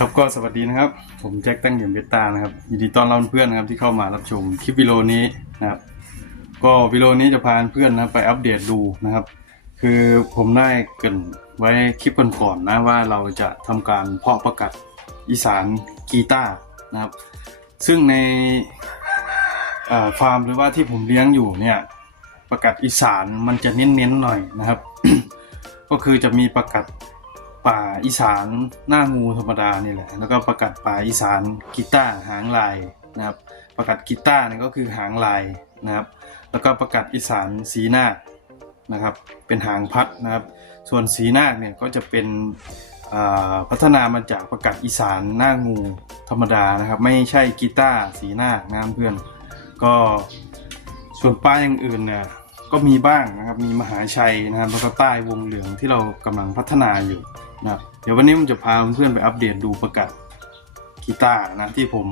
ครับก็สวัสดีนะครับ ผมแจ็คตั้งเหยี่ยมเบต้านะครับยินดีต้อนรับเพื่อนนะครับที่เข้ามารับชมคลิปวิดีโอนี้นะครับ ก็วิดีโอนี้จะพาเพื่อนนะไปอัปเดตดูนะครับ คือผมได้เกินไว้คลิปก่อนๆนะว่าเราจะทำการเพาะประกัดอีสานกีตาร์นะครับ ซึ่งในฟาร์มหรือว่าที่ผมเลี้ยงอยู่เนี่ยประกัดอีสานมันจะเน้นๆหน่อยนะครับ ก็คือจะมีประกัด ป่าอีสานหน้างูธรรมดานี่แหละ แล้วก็ประกัดป่าอีสานกีตาร์หางลายนะครับประกัดกีตาร์เนี่ยก็คือหางลายนะครับ แล้วก็ประกัดอีสานสีนานะครับ เป็นหางพัดนะครับ ส่วนสีนาเนี่ยก็จะเป็นพัฒนามาจากประกัดอีสานหน้างูธรรมดานะครับ ไม่ใช่กีตาร์สีนานะเพื่อน ก็ส่วนป้ายอย่างอื่นเนี่ย ก็มีบ้างนะครับมีมหาชัยนะครับแล้วก็ใต้วงเหลืองที่เรากำลังพัฒนาอยู่นะครับเดี๋ยววันนี้ผมจะพาเพื่อนๆไปอัปเดตดูประกาศกีตาร์นะที่ผม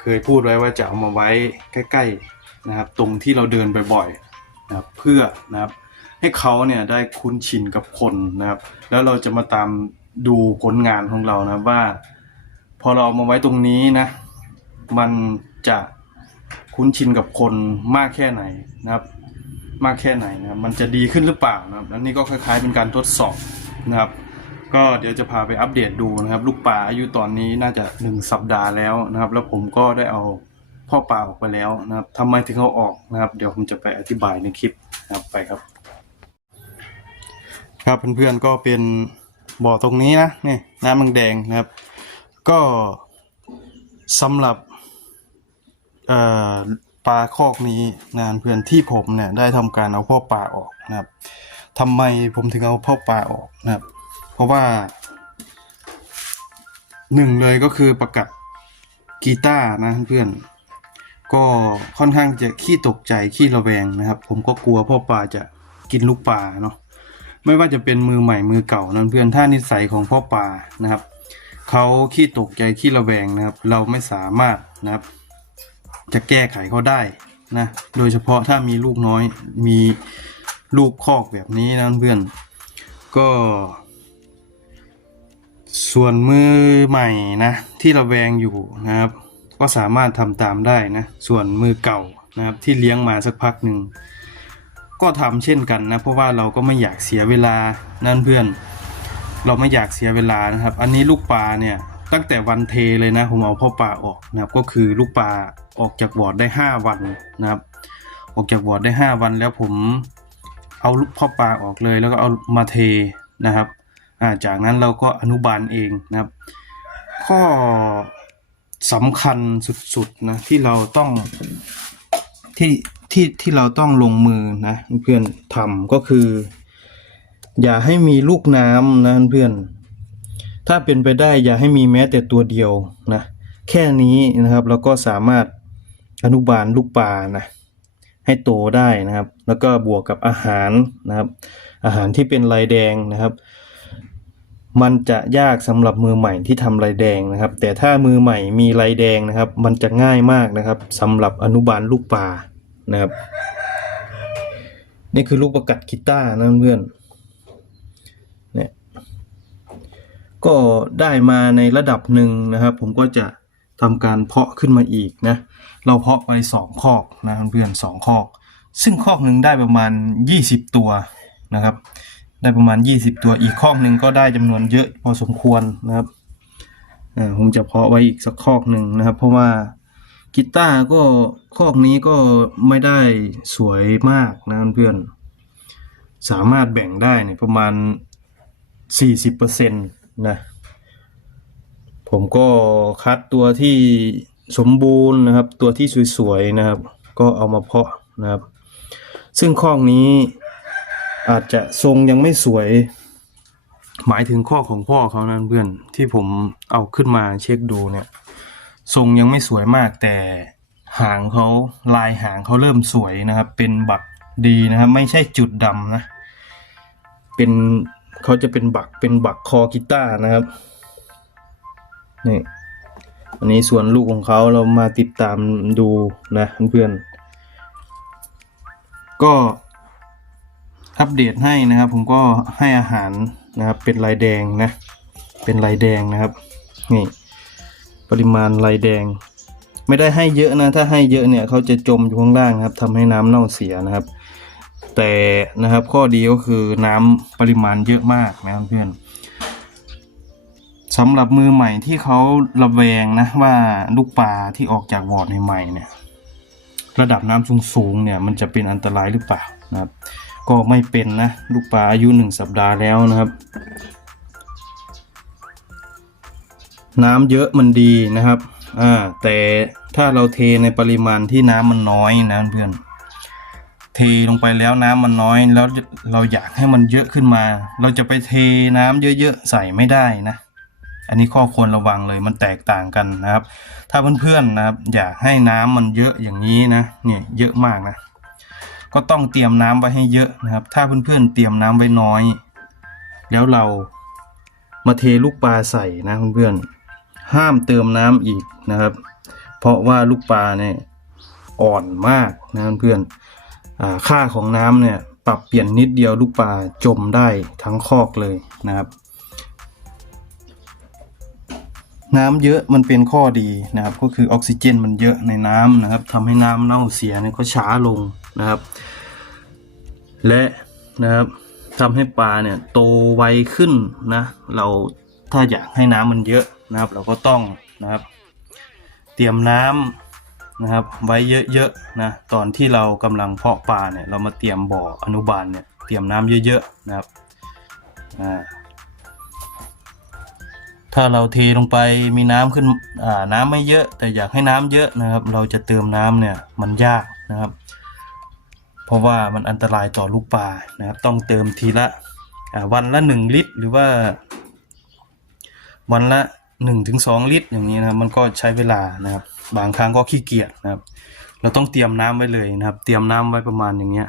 เคยพูดไว้ว่าจะเอามาไว้ใกล้ๆนะครับตรงที่เราเดินบ่อยๆนะครับเพื่อนะครับให้เขาเนี่ยได้คุ้นชินกับคนนะครับแล้วเราจะมาตามดูผลงานของเรานะว่า พอเราเอามาไว้ตรงนี้นะมันจะ คุ้นชินกับคนมากแค่ไหนนะครับ มากแค่ไหนนะครับมันจะดีขึ้นหรือเปล่านะครับอันนี้ก็คล้ายๆเป็นการทดสอบนะครับ ก็เดี๋ยวจะพาไปอัปเดตดูนะครับ ลูกปลาอายุตอนนี้น่าจะหนึ่งสัปดาห์แล้วนะครับ แล้วผมก็ได้เอาพ่อปลาออกไปแล้วนะครับทำไมถึงเอาออกนะครับ เดี๋ยวผมจะไปอธิบายในคลิปนะครับไปครับ ครับเพื่อนๆก็เป็นบ่อตรงนี้นะนี่น้ำแดงๆนะครับ ก็สำหรับ ปลาคอกนี้งานเพื่อนที่ผมเนี่ยได้ทำการเอาพ่อปลาออกนะครับทำไมผมถึงเอาพ่อปลาออกนะครับ เพราะว่าหนึ่งเลยก็คือประกัดกีตาร์นะเพื่อนก็ค่อนข้างจะขี้ตกใจขี้ระแวงนะครับ ผมก็กลัวพ่อปลาจะกินลูกปลาเนาะไม่ว่าจะเป็นมือใหม่มือเก่านั้นเพื่อนถ้านิสัยของพ่อปลานะครับเขาขี้ตกใจขี้ระแวงนะครับ เราไม่สามารถนะครับ จะแก้ไขเขาได้นะ โดยเฉพาะถ้ามีลูกน้อย มีลูกคอกแบบนี้นะเพื่อน ก็ ส่วนมือใหม่นะ ที่ระแวงอยู่นะครับ ก็สามารถทำตามได้นะ ส่วนมือเก่านะครับที่เลี้ยงมาสักพักหนึ่งก็ทำเช่นกันนะเพราะว่าเราก็ไม่อยากเสียเวลานั่นเพื่อน เราไม่อยากเสียเวลานะครับ อันนี้ลูกปลาเนี่ย ตั้งแต่วันเทเลยนะผมเอาพ่อปลาออกนะครับ ก็คือลูกปลาออกจากบอร์ดได้ 5 วันนะครับ ออกจากบอร์ดได้ 5 วันแล้วผมเอาลูกพ่อปลาออกเลย แล้วก็เอามาเทนะครับาจากนั้นเราก็อนุบาลเองนะครับ ข้อสำคัญสุดๆนะที่เราต้องที่ที่ที่เราต้องลงมือนะเพื่อนทำก็คือ อย่าให้มีลูกน้ำนะเพื่อน ถ้าเป็นไปได้อย่าให้มีแม้แต่ตัวเดียวนะแค่นี้นะครับเราก็สามารถอนุบาลลูกปลานะให้โตได้นะครับ แล้วก็บวกกับอาหารนะครับ อาหารที่เป็นลายแดงนะครับ มันจะยากสำหรับมือใหม่ที่ทำลายแดงนะครับ แต่ถ้ามือใหม่มีลายแดงนะครับ มันจะง่ายมากนะครับสำหรับอนุบาลลูกปลานะครับ นี่คือลูกประกัดกีตาร์นะเพื่อนเนี่ย ก็ได้มาในระดับหนึ่งนะครับ ผมก็จะทำการเพาะขึ้นมาอีกนะ เราเพาะไปสองคอกนะเพื่อนสองคอก ซึ่งคอกหนึ่งได้ประมาณยี่สิบตัวนะครับ ได้ประมาณยี่สิบตัวอีกคอกหนึ่งก็ได้จำนวนเยอะพอสมควรนะครับอ่าผมจะเพาะไว้อีกสักคอกหนึ่งนะครับ เพราะว่ากีตาร์ก็คอกนี้ก็ไม่ได้สวยมากนะเพื่อนสามารถแบ่งได้เนี่ยประมาณสี่สิบเปอร์เซ็นต์ นะ ผมก็คัดตัวที่สมบูรณ์นะครับ ตัวที่สวยๆนะครับ ก็เอามาเพาะนะครับ ซึ่งข้องนี้อาจจะทรงยังไม่สวย หมายถึงข้อของพ่อเขานั่นเพื่อนที่ผมเอาขึ้นมาเช็คดูเนี่ย ทรงยังไม่สวยมากแต่หางเขาลายหางเขาเริ่มสวยนะครับ เป็นบักดีนะครับ ไม่ใช่จุดดำนะ เป็น เขาจะเป็นบักเป็นบักคอกีตาร์นะครับนี่อันนี้ส่วนลูกของเขาเรามาติดตามดูนะเพื่อนๆก็อัปเดตให้นะครับ ผมก็ให้อาหารนะครับ เป็นลายแดงนะ เป็นลายแดงนะครับนี่ปริมาณลายแดง ไม่ได้ให้เยอะนะ ถ้าให้เยอะเนี่ยเขาจะจมอยู่ข้างล่างนะครับทำให้น้ำเน่าเสียนะครับ แต่นะครับข้อดีก็คือน้ำปริมาณเยอะมากนะครับเพื่อนสำหรับมือใหม่ที่เขาระแวงนะว่าลูกปลาที่ออกจากวอร์ดใหม่ๆเนี่ย ระดับน้ำสูงๆเนี่ยมันจะเป็นอันตรายหรือเปล่านะครับ ก็ไม่เป็นนะลูกปลาอายุหนึ่งสัปดาห์แล้วนะครับ น้ำเยอะมันดีนะครับอ่าแต่ถ้าเราเทในปริมาณที่น้ำมันน้อยนะเพื่อน เทลงไปแล้วน้ำมันน้อยแล้วเราอยากให้มันเยอะขึ้นมา เราจะไปเทน้ำเยอะๆใส่ไม่ได้นะ อันนี้ข้อควรระวังเลยมันแตกต่างกันนะครับ ถ้าเพื่อนๆนะครับ อยากให้น้ำมันเยอะอย่างนี้นะเนี่ยเยอะมากนะ ก็ต้องเตรียมน้ำไว้ให้เยอะนะครับ ถ้าเพื่อนๆเตรียมน้ำไว้น้อย แล้วเรามาเทลูกปลาใส่นะเพื่อนๆห้ามเติมน้ำอีกนะครับ เพราะว่าลูกปลาเนี่ยอ่อนมากนะเพื่อน ค่าของน้ำเนี่ยปรับเปลี่ยนนิดเดียวลูกปลาจมได้ทั้งคอกเลยนะครับ น้ำเยอะมันเป็นข้อดีนะครับ ก็คือออกซิเจนมันเยอะในน้ำนะครับทำให้น้ำเน่าเสียเนี่ยก็ช้าลงนะครับ และนะครับทำให้ปลาเนี่ยโตไวขึ้นนะเราถ้าอยากให้น้ำมันเยอะนะครับ เราก็ต้องนะครับ เตรียมน้ำ นะครับ ไว้เยอะๆนะตอนที่เรากำลังเพาะปลาเนี่ยเรามาเตรียมบ่ออนุบาลเนี่ยเตรียมน้ำเยอะๆนะครับอ่าถ้าเราเทลงไปมีน้ำขึ้นอ่าน้ำไม่เยอะ แต่อยากให้น้ำเยอะนะครับ เราจะเติมน้ำเนี่ยมันยากนะครับ เพราะว่ามันอันตรายต่อลูกปลานะครับ ต้องเติมทีละวันละหนึ่งลิตร หรือว่า วันละหนึ่งถึงสองลิตรอย่างนี้นะครับ มันก็ใช้เวลานะครับ บางครั้งก็ขี้เกียจนะครับ เราต้องเตรียมน้ำไว้เลยนะครับ เตรียมน้ำไว้ประมาณอย่างเงี้ย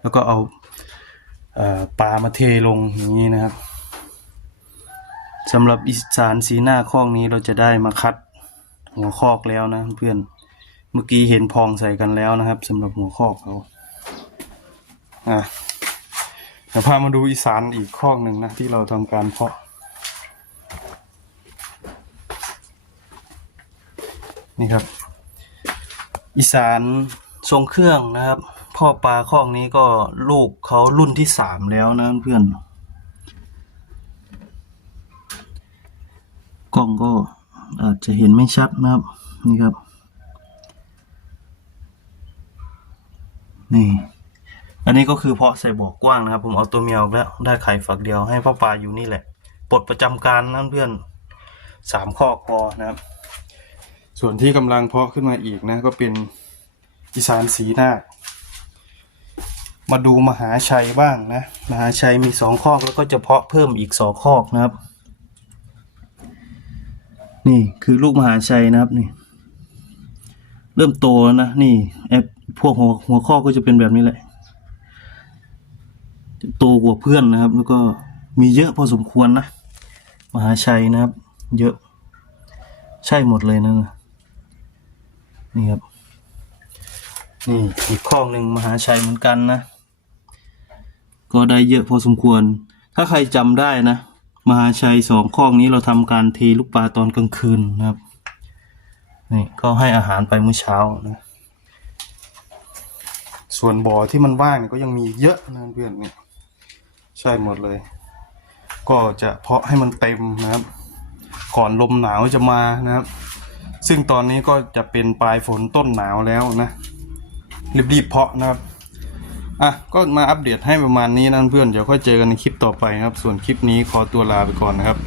แล้วก็เอาเอปลามาเทลงอย่างนี้นะครับสำหรับอีสานสีหน้าคอกนี้เราจะได้มาคัดหัวคอกแล้วนะเพื่อนเมื่อกี้เห็นพองใส่กันแล้วนะครับสำหรับหัวคอกเขาอะเดี๋ยวพามาดูอีสานอีกคอกหนึ่งนะที่เราทำการเพาะ นี่ครับ อีสานทรงเครื่องนะครับ พ่อปลาคอกนี้ก็ลูกเขารุ่นที่สามแล้วนะเพื่อนกล้องก็อาจจะเห็นไม่ชัดนะครับ นี่ครับ นี่ อันนี้ก็คือเพาะใส่บ่อกว้างนะครับ ผมเอาตัวเมียออกแล้วได้ไข่ฝักเดียวให้พ่อปลาอยู่นี่แหละปลดประจำการนั่นเพื่อนสามข้อพอนะครับ ส่วนที่กำลังเพาะขึ้นมาอีกนะ ก็เป็นอีสานสีหน้า มาดูมหาชัยบ้างนะ มหาชัยมีสองข้อกแล้วก็จะเพาะเพิ่มอีกสองข้อกนะครับ นี่คือลูกมหาชัยนะครับนี่ เริ่มโตแล้วนะนี่แอปพวกหัวหัวข้อก็จะเป็นแบบนี้แหละโตกว่าเพื่อนนะครับ แล้วก็มีเยอะพอสมควรนะ มหาชัยนะครับ เยอะใช่หมดเลยนะ นี่ครับ นี่อีกข้อหนึ่งมหาชัยเหมือนกันนะ ก็ได้เยอะพอสมควร ถ้าใครจำได้นะ มหาชัยสองข้องนี้เราทำการเทลูกปลาตอนกลางคืนนะครับ นี่ก็ให้อาหารไปเมื่อเช้านะ ส่วนบ่อที่มันว่างเนี่ยก็ยังมีเยอะนะเพื่อนนี่ใช่หมดเลย ก็จะเพาะให้มันเต็มนะครับ ก่อนลมหนาวจะมานะครับ ซึ่งตอนนี้ก็จะเป็นปลายฝนต้นหนาวแล้วนะ รีบๆเพาะนะครับ อะ ก็มาอัปเดตให้ประมาณนี้นะเพื่อน เดี๋ยวค่อยเจอกันในคลิปต่อไปครับ ส่วนคลิปนี้ขอตัวลาไปก่อนนะครับ